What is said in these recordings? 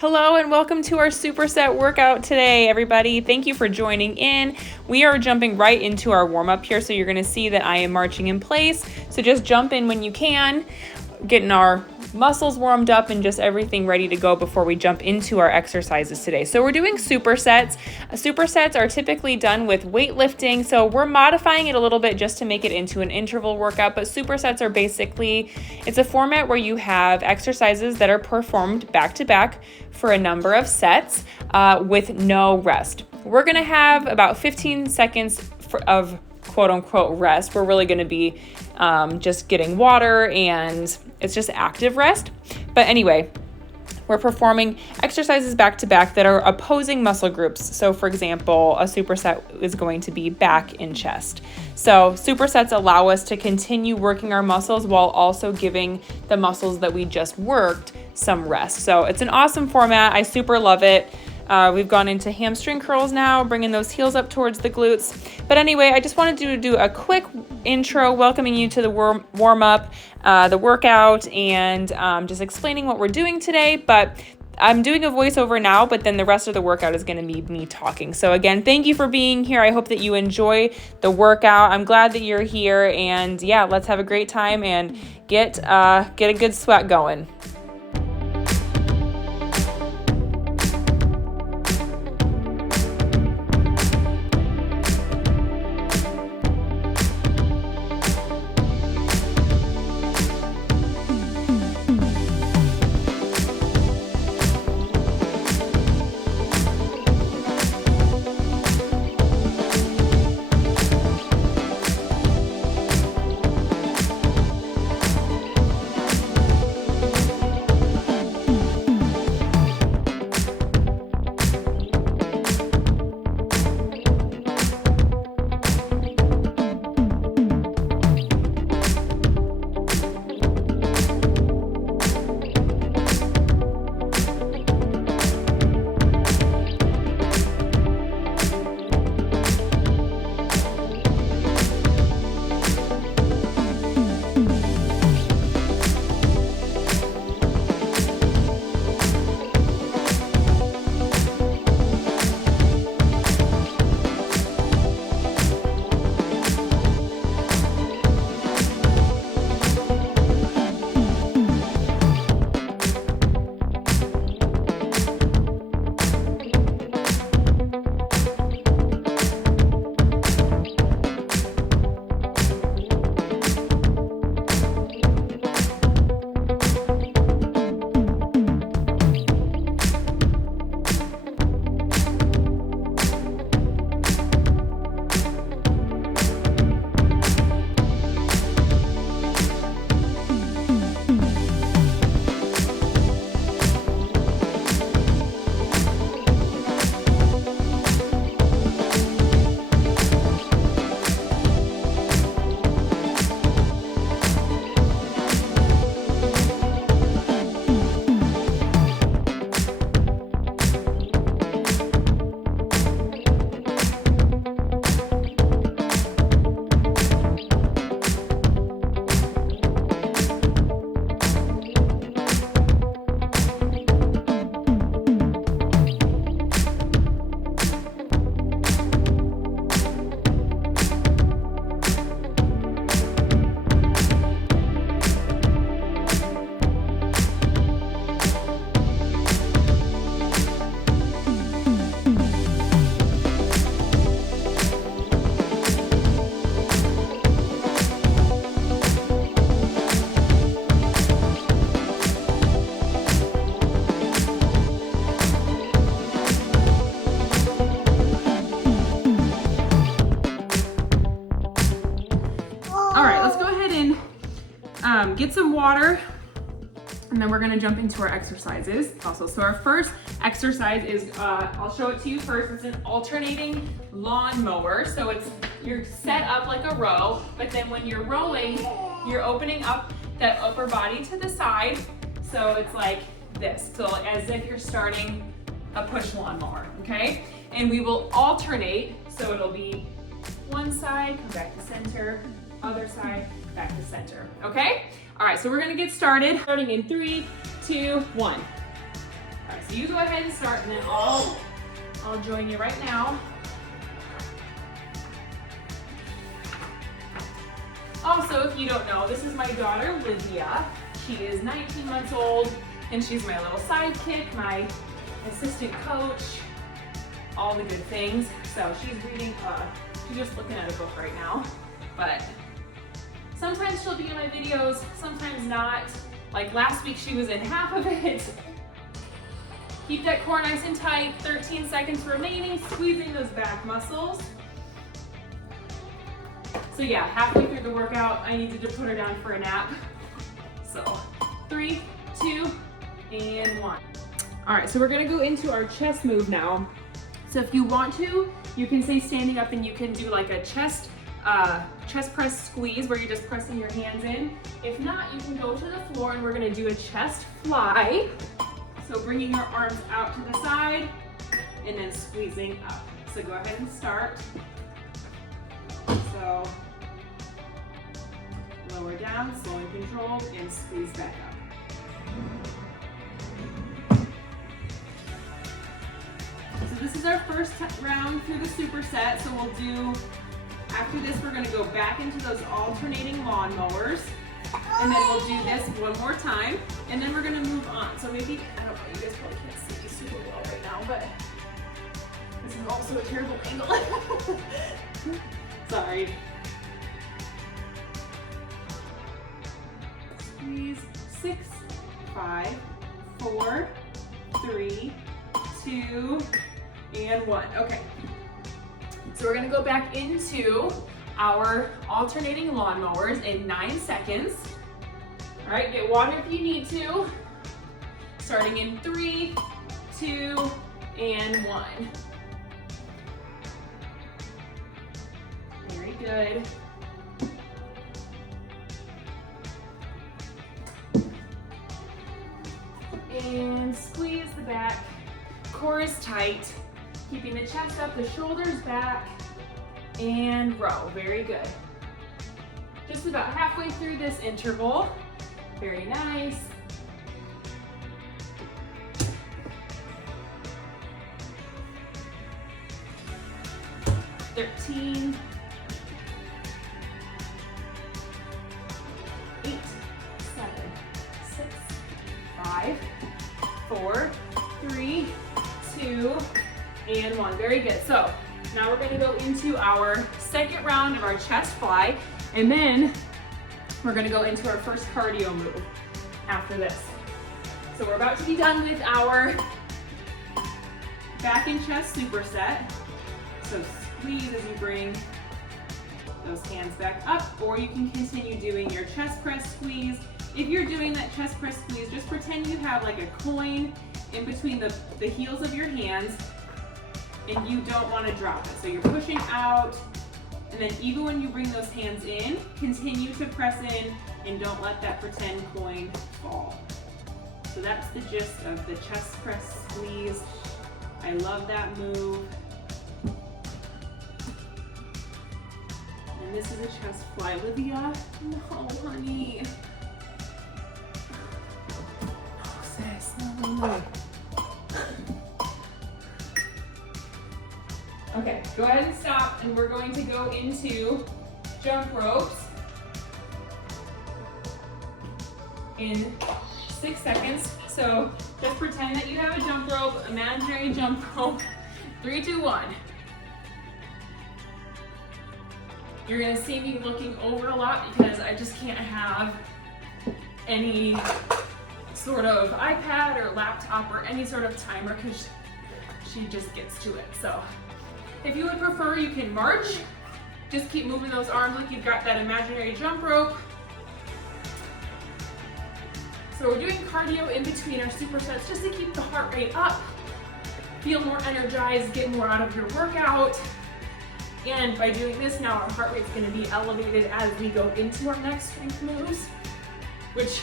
Hello and welcome to our Superset workout today, everybody. Thank you for joining in. We are jumping right into our warm-up here, so you're gonna see that I am marching in place. So just jump in when you can, getting our muscles warmed up and just everything ready to go before we jump into our exercises today. So we're doing supersets. Supersets are typically done with weightlifting, so we're modifying it a little bit just to make it into an interval workout, but supersets are basically, it's a format where you have exercises that are performed back to back for a number of sets with no rest. We're gonna have about 15 seconds of quote unquote rest. We're really gonna be just getting water and it's just active rest. But anyway, we're performing exercises back to back that are opposing muscle groups. So for example, a superset is going to be back and chest. So supersets allow us to continue working our muscles while also giving the muscles that we just worked some rest. So it's an awesome format. I super love it. We've gone into hamstring curls now, bringing those heels up towards the glutes. But anyway, I just wanted to do a quick intro, welcoming you to the warm-up, the workout, and just explaining what we're doing today. But I'm doing a voiceover now, but then the rest of the workout is going to be me talking. So again, thank you for being here. I hope that you enjoy the workout. I'm glad that you're here, and yeah, let's have a great time and get a good sweat going. Get some water, and then we're gonna jump into our exercises also. So our first exercise is, I'll show it to you first. It's an alternating lawn mower. So you're set up like a row, but then when you're rowing, you're opening up that upper body to the side. So it's like this, so as if you're starting a push lawnmower, okay? And we will alternate, so it'll be one side, come back to center, other side, back to center, okay? All right, so we're gonna get started. Starting in 3, 2, 1. All right, so you go ahead and start, and then I'll join you right now. Also, if you don't know, this is my daughter, Lydia. She is 19 months old, and she's my little sidekick, my assistant coach, all the good things. So she's reading, she's just looking at a book right now. But sometimes she'll be in my videos, sometimes not. Like last week, she was in half of it. Keep that core nice and tight, 13 seconds remaining, squeezing those back muscles. So yeah, halfway through the workout, I needed to put her down for a nap. So 3, 2, and 1. All right, so we're gonna go into our chest move now. So if you want to, you can stay standing up and you can do like a chest press squeeze where you're just pressing your hands in. If not, you can go to the floor and we're gonna do a chest fly. So bringing your arms out to the side and then squeezing up. So go ahead and start. So lower down, slow and controlled, and squeeze back up. So this is our first round through the superset. So we'll do, after this, we're gonna go back into those alternating lawnmowers. And then we'll do this one more time. And then we're gonna move on. So maybe, I don't know, you guys probably can't see me super well right now, but this is also a terrible angle. Sorry. Squeeze, 6, 5, 4, 3, 2, and 1. Okay. So we're gonna go back into our alternating lawnmowers in 9 seconds. All right, get water if you need to. Starting in 3, 2, and 1. Very good. And squeeze the back. Core is tight. Keeping the chest up, the shoulders back, and row. Very good. Just about halfway through this interval. Very nice. 13, 8, 7, 6, 5, 4, 3, 2, and 1. Very good. So now we're going to go into our second round of our chest fly, and then we're going to go into our first cardio move after this. So we're about to be done with our back and chest superset. So squeeze as you bring those hands back up, or you can continue doing your chest press squeeze. If you're doing that chest press squeeze, just pretend you have like a coin in between the heels of your hands, and you don't want to drop it. So you're pushing out, and then even when you bring those hands in, continue to press in and don't let that pretend coin fall. So that's the gist of the chest press squeeze. I love that move. And this is a chest fly. Olivia, no, honey. Oh, sis, no. Okay, go ahead and stop, and we're going to go into jump ropes in 6 seconds. So just pretend that you have a jump rope, imaginary jump rope. 3, 2, 1. You're gonna see me looking over a lot because I just can't have any sort of iPad or laptop or any sort of timer because she just gets to it. So if you would prefer, you can march. Just keep moving those arms like you've got that imaginary jump rope. So we're doing cardio in between our supersets just to keep the heart rate up, feel more energized, get more out of your workout. And by doing this now, our heart rate's gonna be elevated as we go into our next strength moves, which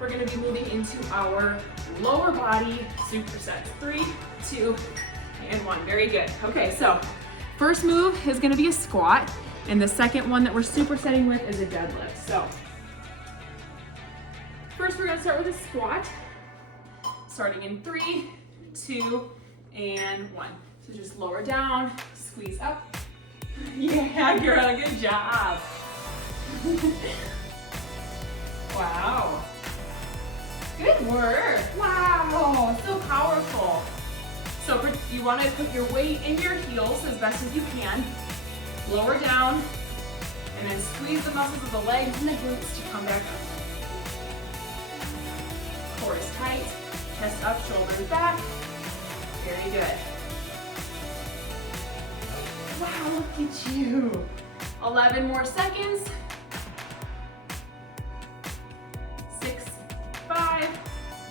we're gonna be moving into our lower body supersets. 3, 2, and 1. Very good. Okay, so first move is gonna be a squat, and the second one that we're supersetting with is a deadlift. So first we're gonna start with a squat. Starting in 3, 2, and 1. So just lower down, squeeze up. Yeah, girl, good job. Wow. Good work. Wow, so powerful. So you want to put your weight in your heels as best as you can. Lower down, and then squeeze the muscles of the legs and the glutes to come back up. Core is tight, chest up, shoulders back. Very good. Wow, look at you. 11 more seconds. 6, 5,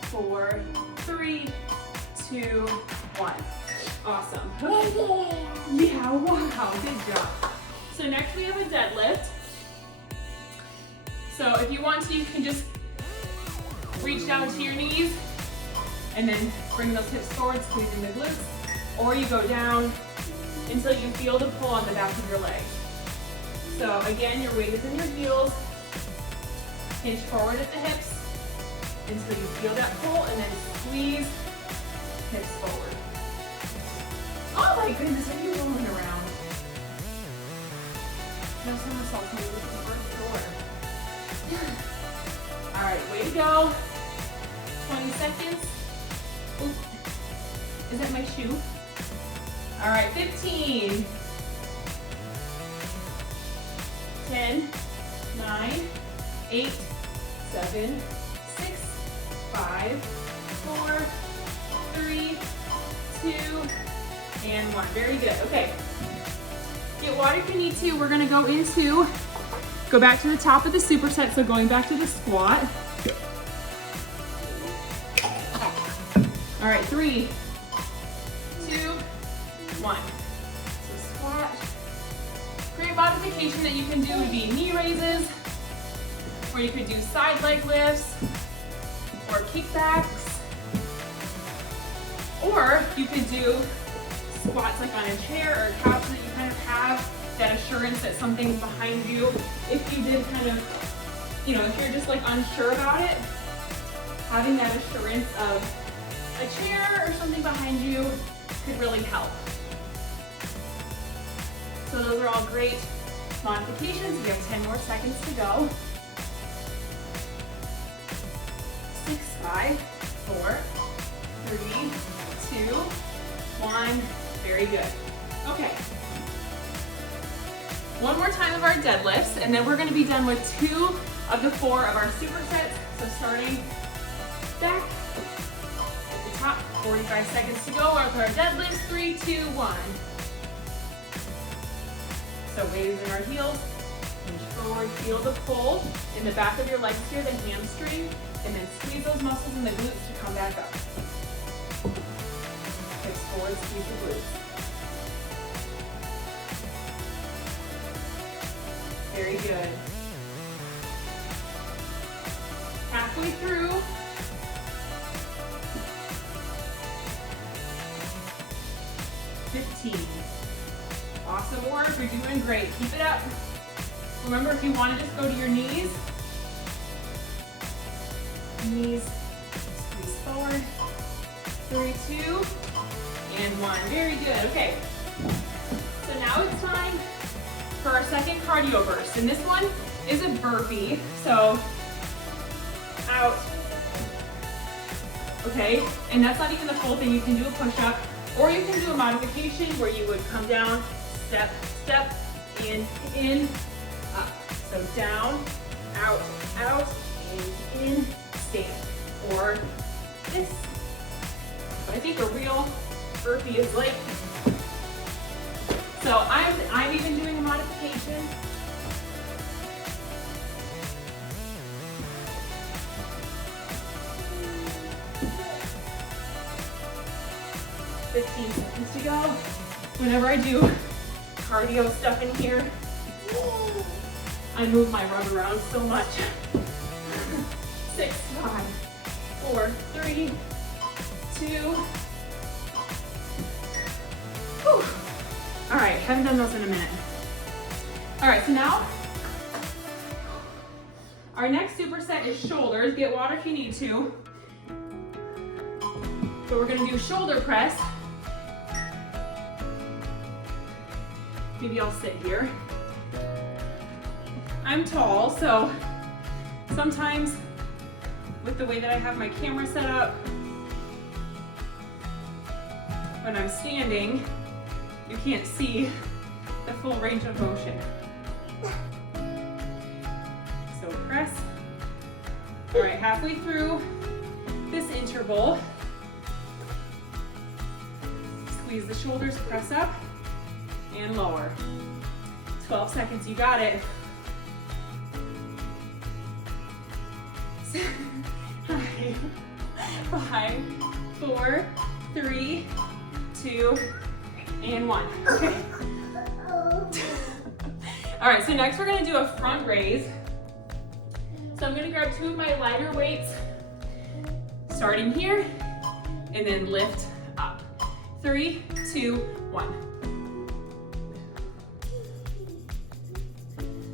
4, 3, 2, 1. Awesome. Yeah, wow, good job. So next we have a deadlift. So if you want to, you can just reach down to your knees and then bring those hips forward, squeezing the glutes, or you go down until you feel the pull on the back of your legs. So again, your weight is in your heels. Hinge forward at the hips until you feel that pull, and then squeeze hips forward. Oh my goodness, are you rolling around? No somersaults, maybe this is the first door. All right, way to go. 20 seconds. Oop. Is that my shoe? All right, 15. 10, 9, 8, 7, 6, 5, 4, 3, 2, and 1. Very good. Okay. Get water if you need to. We're going to go back to the top of the superset. So going back to the squat. All right, 3, 2, 1. So squat. Great modification that you can do would be knee raises, or you could do side leg lifts, or kickbacks, or you could do squats like on a chair or a couch so that you kind of have that assurance that something's behind you. If you did kind of, if you're just like unsure about it, having that assurance of a chair or something behind you could really help. So those are all great modifications. We have 10 more seconds to go. 6, 5, 4, 3, 2, 1. Very good. Okay. One more time of our deadlifts, and then we're going to be done with 2 of the 4 of our supersets. So starting back at the top, 45 seconds to go with our deadlifts. 3, 2, 1. So weight is in our heels. Hinge forward, feel the pull in the back of your legs here, the hamstring, and then squeeze those muscles in the glutes to come back up. Hips forward, squeeze the glutes. Very good. Halfway through. 15. Awesome work, you're doing great. Keep it up. Remember, if you want to just go to your knees, squeeze forward. 3, 2, and 1. Very good. Okay. So now it's time for our second cardio burst. And this one is a burpee. So out. Okay. And that's not even the full thing. You can do a push-up, or you can do a modification where you would come down, step, step, in, up. So down, out, in, stand. Or this. I think a real burpee is like, so I'm even doing a modification. "15 seconds to go." Whenever I do cardio stuff in here, I move my rug around so much. 6, 5, 4, 3, 2. Whew. All right, haven't done those in a minute. All right, so now our next superset is shoulders. Get water if you need to. So we're gonna do shoulder press. Maybe I'll sit here. I'm tall, so sometimes with the way that I have my camera set up, when I'm standing, you can't see the full range of motion. So press. All right, halfway through this interval, squeeze the shoulders, press up and lower. 12 seconds, you got it. 5, 4, 3, 2, and 1. Okay. All right, so next we're gonna do a front raise. So I'm gonna grab 2 of my lighter weights, starting here, and then lift up. 3, 2, 1.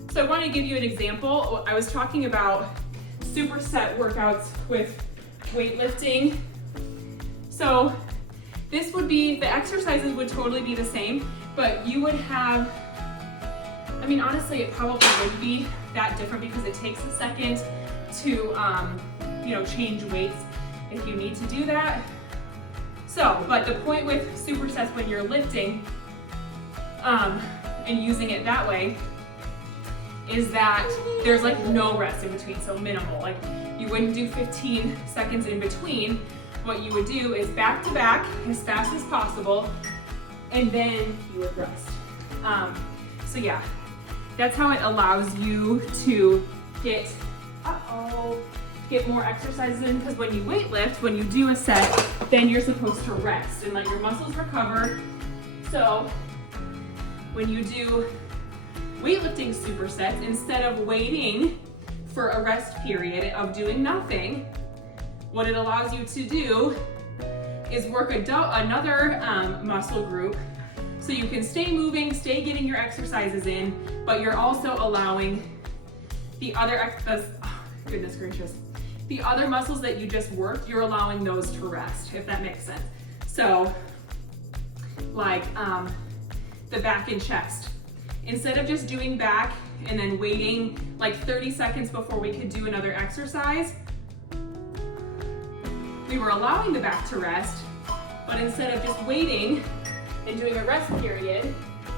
So I want to give you an example. I was talking about superset workouts with weightlifting. So this would be, the exercises would totally be the same, but you would have, I mean, honestly, it probably wouldn't be that different because it takes a second to, change weights if you need to do that. So, but the point with supersets when you're lifting and using it that way is that there's like no rest in between, so minimal. Like you wouldn't do 15 seconds in between. What you would do is back to back as fast as possible, and then you would rest. So yeah, that's how it allows you to get more exercises in, because when you weightlift, when you do a set, then you're supposed to rest and let your muscles recover. So when you do weightlifting supersets, instead of waiting for a rest period of doing nothing, what it allows you to do is work another muscle group, so you can stay moving, stay getting your exercises in, but you're also allowing the other, goodness gracious, the other muscles that you just worked, you're allowing those to rest, if that makes sense. So like the back and chest. Instead of just doing back and then waiting like 30 seconds before we could do another exercise, we were allowing the back to rest, but instead of just waiting and doing a rest period,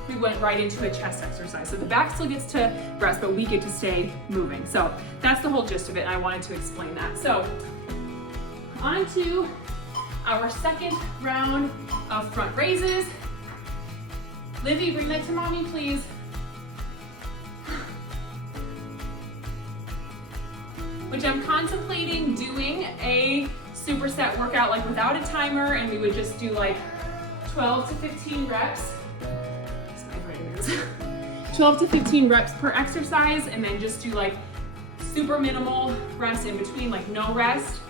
we went right into a chest exercise. So the back still gets to rest, but we get to stay moving. So that's the whole gist of it, and I wanted to explain that. So on to our second round of front raises. Livy, bring that to mommy, please. Which I'm contemplating doing a superset workout like without a timer, and we would just do like 12 to 15 reps. 12 to 15 reps per exercise, and then just do like super minimal rest in between, like no rest.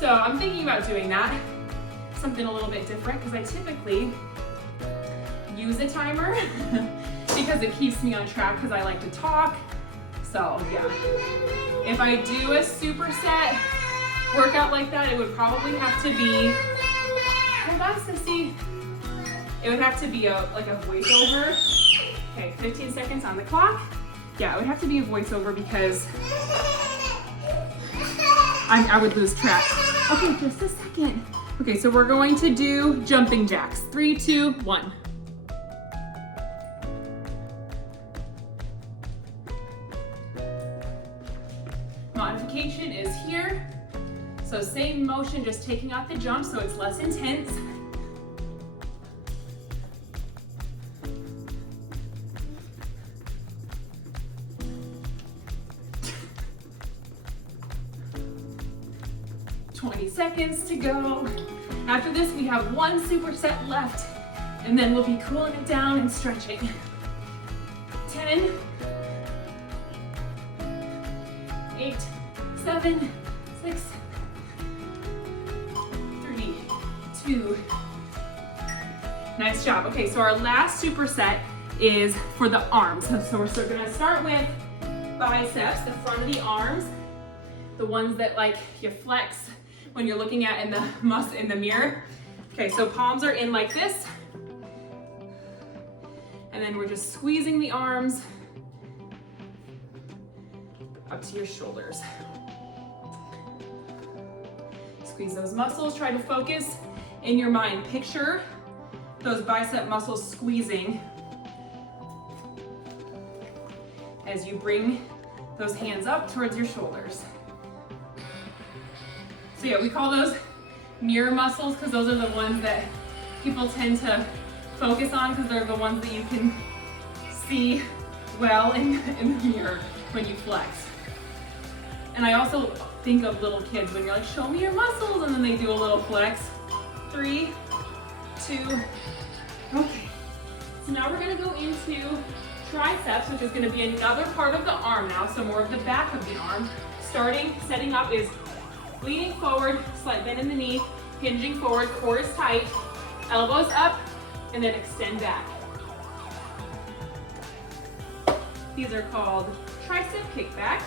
So I'm thinking about doing that, something a little bit different, because I typically use a timer because it keeps me on track, because I like to talk. So yeah, if I do a superset workout like that, it would probably have to be, hold on, Sissy. It would have to be like a voiceover. Okay, 15 seconds on the clock. Yeah, it would have to be a voiceover because I would lose track. Okay, just a second. Okay, so we're going to do jumping jacks. 3, 2, 1. Modification is here. So same motion, just taking out the jump so it's less intense. Seconds to go. After this, we have one superset left, and then we'll be cooling it down and stretching. 10, 8, 7, 6, 3, 2. Nice job. Okay, so our last superset is for the arms. So we're gonna start with biceps, the front of the arms, the ones that like you flex when you're looking at in the mirror. Okay, so palms are in like this. And then we're just squeezing the arms up to your shoulders. Squeeze those muscles, try to focus in your mind. Picture those bicep muscles squeezing as you bring those hands up towards your shoulders. So yeah, we call those mirror muscles because those are the ones that people tend to focus on because they're the ones that you can see well in the mirror when you flex. And I also think of little kids when you're like, show me your muscles, and then they do a little flex. 3, 2, okay. So now we're gonna go into triceps, which is gonna be another part of the arm now, so more of the back of the arm. Setting up is leaning forward, slight bend in the knee, hinging forward, core is tight, elbows up, and then extend back. These are called tricep kickbacks.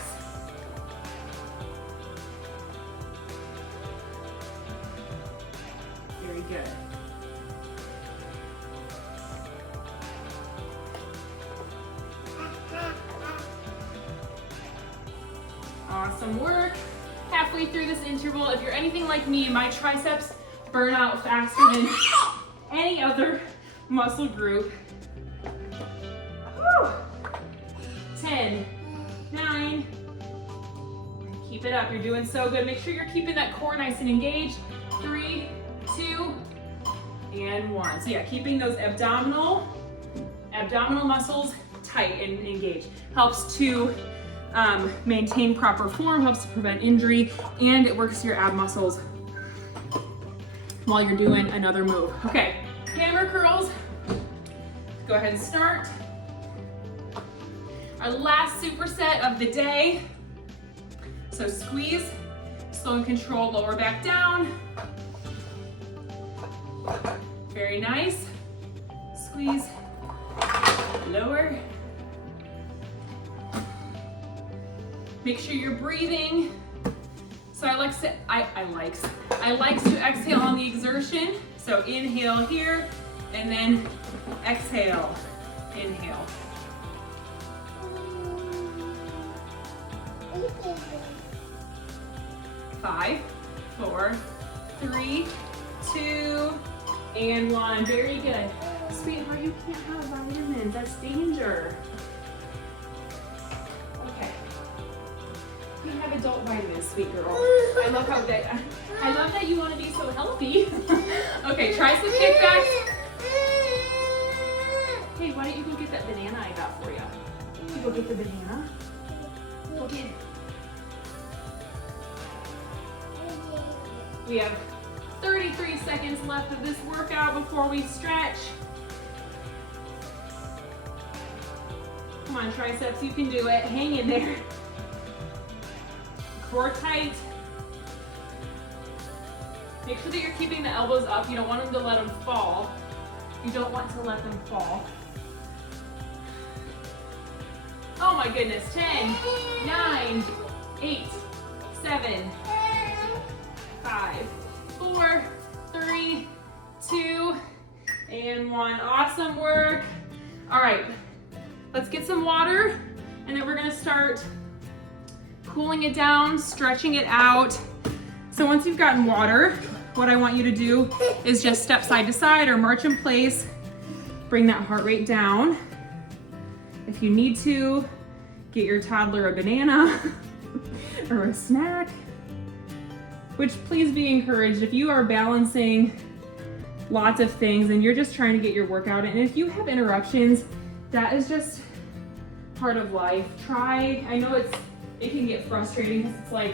Very good. Awesome work. Halfway through this interval, if you're anything like me, my triceps burn out faster than any other muscle group. Woo. 10, 9, keep it up, you're doing so good. Make sure you're keeping that core nice and engaged. 3, 2, and 1. So yeah, keeping those abdominal muscles tight and engaged. Helps to maintain proper form, helps to prevent injury, and it works your ab muscles while you're doing another move. Okay, hammer curls. Go ahead and start. Our last superset of the day. So squeeze, slow and controlled, lower back down. Very nice. Squeeze, lower. Make sure you're breathing. So I like to exhale on the exertion. So inhale here, and then exhale, inhale. Five, 4, 3, 2, and 1. Very good. Sweetheart, you can't have vitamins. That's danger. Okay. You can have adult vitamins, sweet girl. I love that you want to be so healthy. Okay, tricep kickbacks. Hey, why don't you go get that banana I got for you? You go get the banana. Go get it. We have 33 seconds left of this workout before we stretch. Come on, triceps, you can do it. Hang in there. Core tight. Make sure that you're keeping the elbows up. You don't want them to let them fall. You don't want to let them fall. Oh my goodness. 10, 9, 8, 7, 5, 4, 3, 2, and 1. Awesome work. All right, let's get some water, and then we're gonna start cooling it down, stretching it out. So once you've gotten water, what I want you to do is just step side to side or march in place. Bring that heart rate down. If you need to, get your toddler a banana or a snack. Which, please be encouraged, if you are balancing lots of things and you're just trying to get your workout in, and if you have interruptions, that is just part of life. I know it can get frustrating because it's like,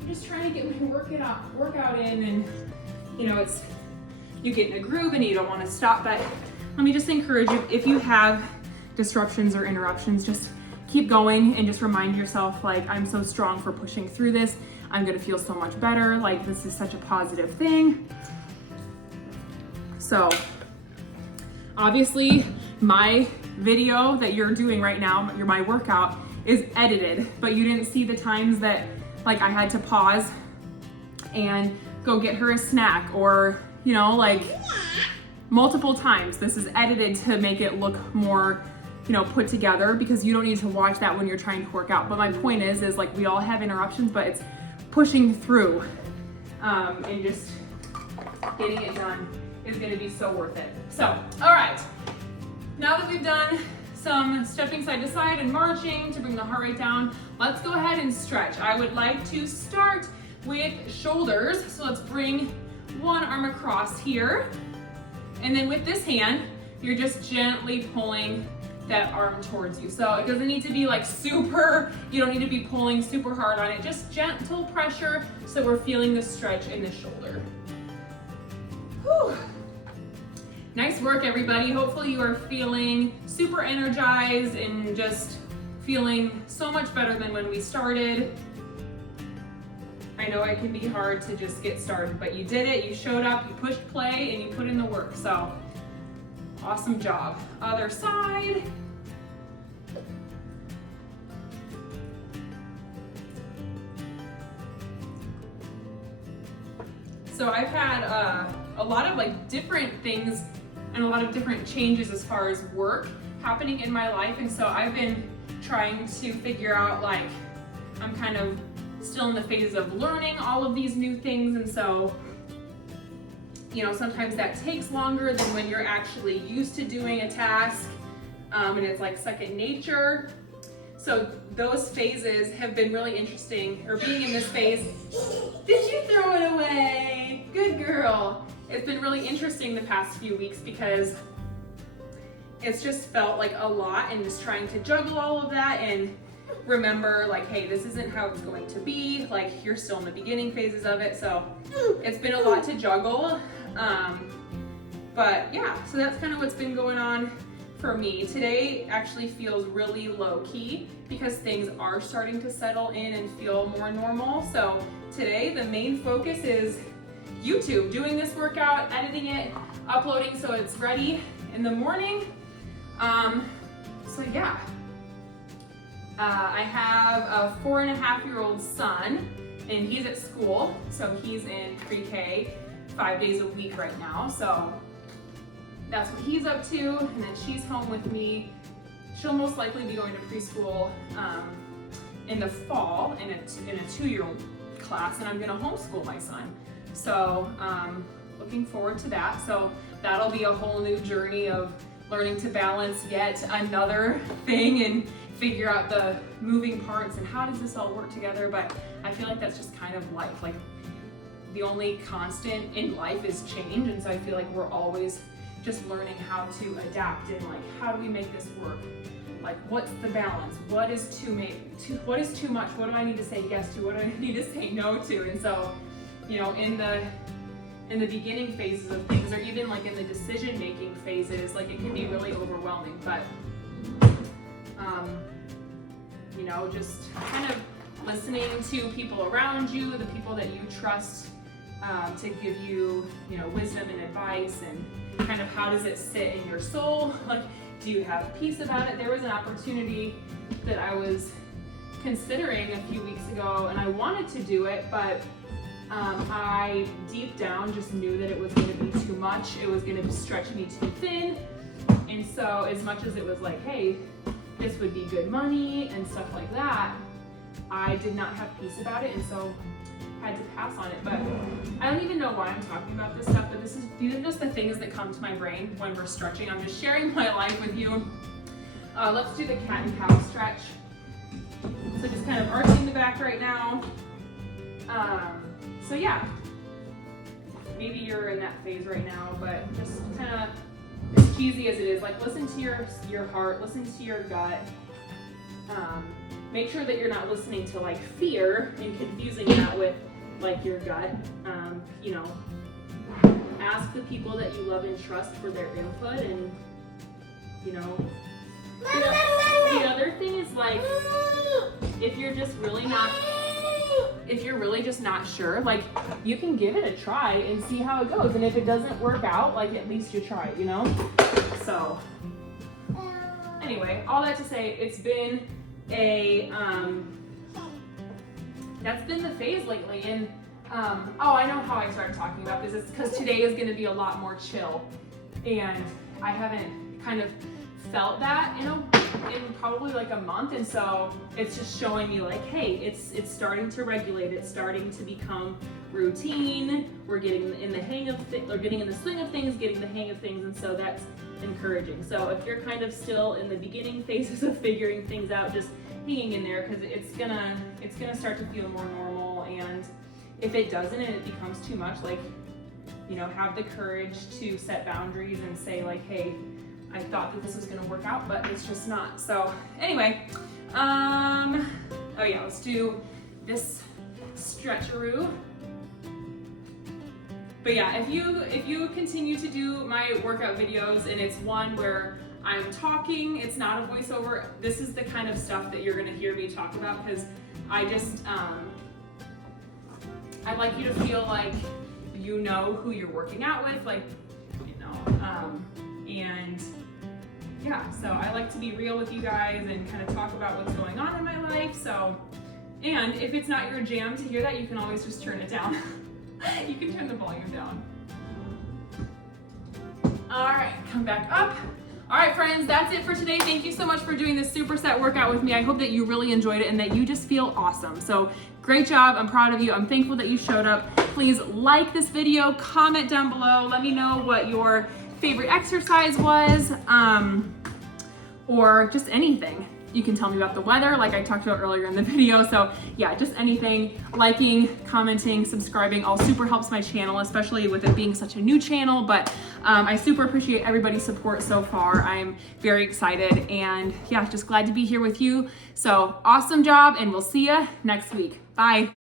I'm just trying to get my workout in, and you get in a groove and you don't want to stop. But let me just encourage you, if you have disruptions or interruptions, just keep going and just remind yourself, like, I'm so strong for pushing through this. I'm gonna feel so much better. Like, this is such a positive thing. So obviously my video that you're doing right now, my workout, is edited, but you didn't see the times that, like, I had to pause and go get her a snack, or, you know, like multiple times. This is edited to make it look more, you know, put together, because you don't need to watch that when you're trying to work out. But my point is like, we all have interruptions, but it's pushing through and just getting it done is gonna be so worth it. So, all right, now that we've done some stepping side to side and marching to bring the heart rate down, let's go ahead and stretch. I would like to start with shoulders. So let's bring one arm across here. And then with this hand, you're just gently pulling that arm towards you. So it doesn't need to be like super, you don't need to be pulling super hard on it, just gentle pressure so we're feeling the stretch in the shoulder. Whew. Nice work, everybody. Hopefully you are feeling super energized and just feeling so much better than when we started. I know it can be hard to just get started, but you did it, you showed up, you pushed play, and you put in the work. So awesome job. Other side. So I've had a lot of like different things and a lot of different changes as far as work happening in my life. And so I've been trying to figure out, like, I'm kind of still in the phase of learning all of these new things. And so, you know, sometimes that takes longer than when you're actually used to doing a task, and it's like second nature. So those phases have been really interesting, or being in this phase. Did you throw it away? Good girl. It's been really interesting the past few weeks because it's just felt like a lot, and just trying to juggle all of that and remember, like, hey, this isn't how it's going to be. Like, you're still in the beginning phases of it. So it's been a lot to juggle. But yeah, so that's kind of what's been going on for me. Today actually feels really low key because things are starting to settle in and feel more normal. So today the main focus is YouTube, doing this workout, editing it, uploading so it's ready in the morning. So yeah, I have a 4.5-year-old son, and he's at school. So he's in pre-K 5 days a week right now. So that's what he's up to. And then she's home with me. She'll most likely be going to preschool in the fall in a 2-year-old class, and I'm gonna homeschool my son. So looking forward to that. So that'll be a whole new journey of learning to balance yet another thing and figure out the moving parts and how does this all work together. But I feel like that's just kind of life. Like, the only constant in life is change, and so I feel like we're always just learning how to adapt and, like, how do we make this work? Like, what's the balance? What is too much? What do I need to say yes to? What do I need to say no to? And so, you know, in the beginning phases of things, or even like in the decision-making phases, like, it can be really overwhelming. But you know, just kind of listening to people around you, the people that you trust, to give you, you know, wisdom and advice, and kind of how does it sit in your soul? Like, do you have peace about it? There was an opportunity that I was considering a few weeks ago, and I wanted to do it, but I deep down just knew that it was going to be too much. It was going to stretch me too thin. And so as much as it was like, hey, this would be good money and stuff like that, I did not have peace about it, and so had to pass on it. But I don't even know why I'm talking about this stuff, but these are just the things that come to my brain when we're stretching. I'm just sharing my life with you. Let's do the cat and cow stretch. So just kind of arching the back right now. So yeah, maybe you're in that phase right now, but just kind of, as cheesy as it is, like, listen to your heart, listen to your gut. Make sure that you're not listening to, like, fear and confusing that with, like, your gut. You know, ask the people that you love and trust for their input, and, you know, the other thing is, like, if you're really just not sure, like, you can give it a try and see how it goes. And if it doesn't work out, like, at least you tried, you know? So anyway, all that to say, it's been a, that's been the phase lately. And Oh, I know how I started talking about this. It's because today is going to be a lot more chill, and I haven't kind of felt that in probably like a month, and so it's just showing me like, hey, it's starting to regulate. It's starting to become routine. We're getting in the hang of or getting in the swing of things, getting the hang of things, and so that's encouraging. So if you're kind of still in the beginning phases of figuring things out, just hanging in there, because it's gonna start to feel more normal. And if it doesn't and it becomes too much, like, have the courage to set boundaries and say like, hey, I thought that this was gonna work out, but it's just not. So anyway, oh yeah, let's do this stretcheroo. But yeah, if you continue to do my workout videos and it's one where I'm talking, it's not a voiceover, this is the kind of stuff that you're gonna hear me talk about, because I just, I'd like you to feel like you know who you're working out with, like, and yeah, so I like to be real with you guys and kind of talk about what's going on in my life. So, and if it's not your jam to hear that, you can always just turn it down. You can turn the volume down. All right, come back up. All right, friends, that's it for today. Thank you so much for doing this superset workout with me. I hope that you really enjoyed it and that you just feel awesome. So great job. I'm proud of you. I'm thankful that you showed up. Please like this video, comment down below. Let me know what your favorite exercise was, or just anything. You can tell me about the weather, like I talked about earlier in the video. So yeah, just anything, liking, commenting, subscribing, all super helps my channel, especially with it being such a new channel. But I super appreciate everybody's support so far. I'm very excited, and yeah, just glad to be here with you. So awesome job, and we'll see you next week. Bye.